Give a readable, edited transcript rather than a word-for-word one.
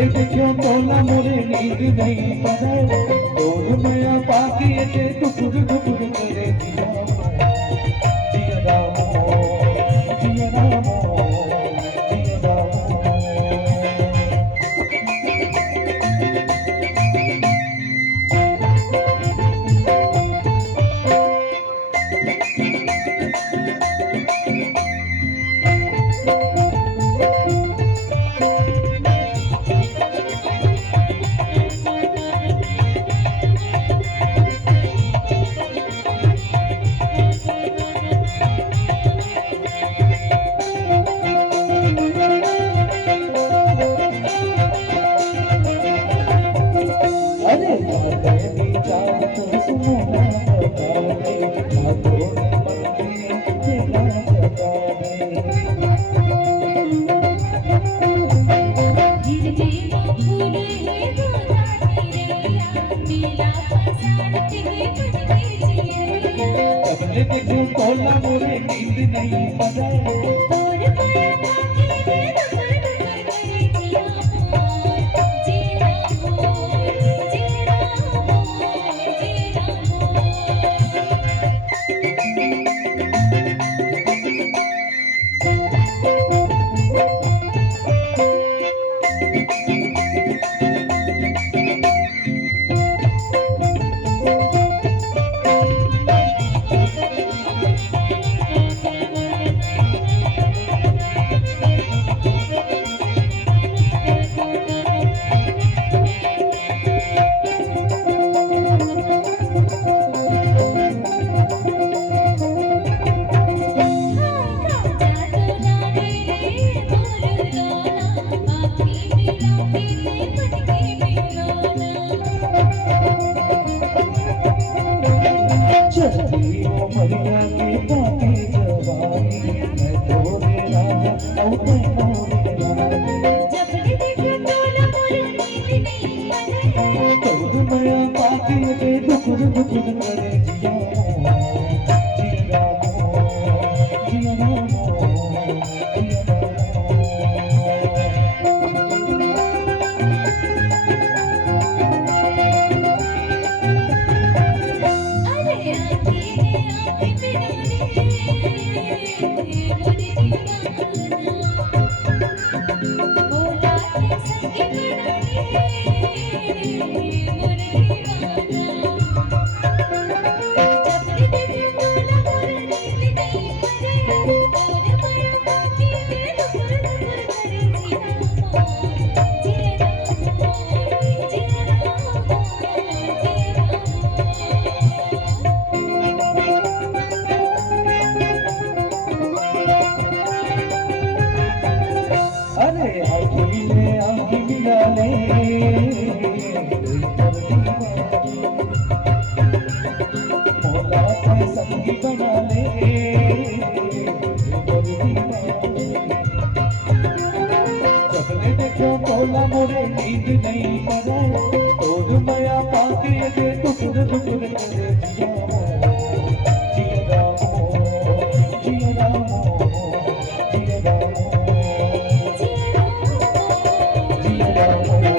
देखो तोला मोरे नींद नहीं पड़े तोर मया पाकी के टुकुर टुकुर करे जिया रामो जिया रामो जिया रामो देखो तोला मोरे नींद नहीं पड़े मरिया की बाती जवानी मैं तोरे राजा औ मैं मोरे रानी जब देखे तोला मोरे नींद नहीं पड़े तोर मया पाकी के टुकुर टुकुर करे जिया रामो जिया रामो जिया संगी बना ले चपले देखो तोला मोरे नींद नहीं पड़े तोर मया पाके के टुकुर टुकुर करे जिया रामो जिया रामो जिया रामो जिया रामो जिया रामो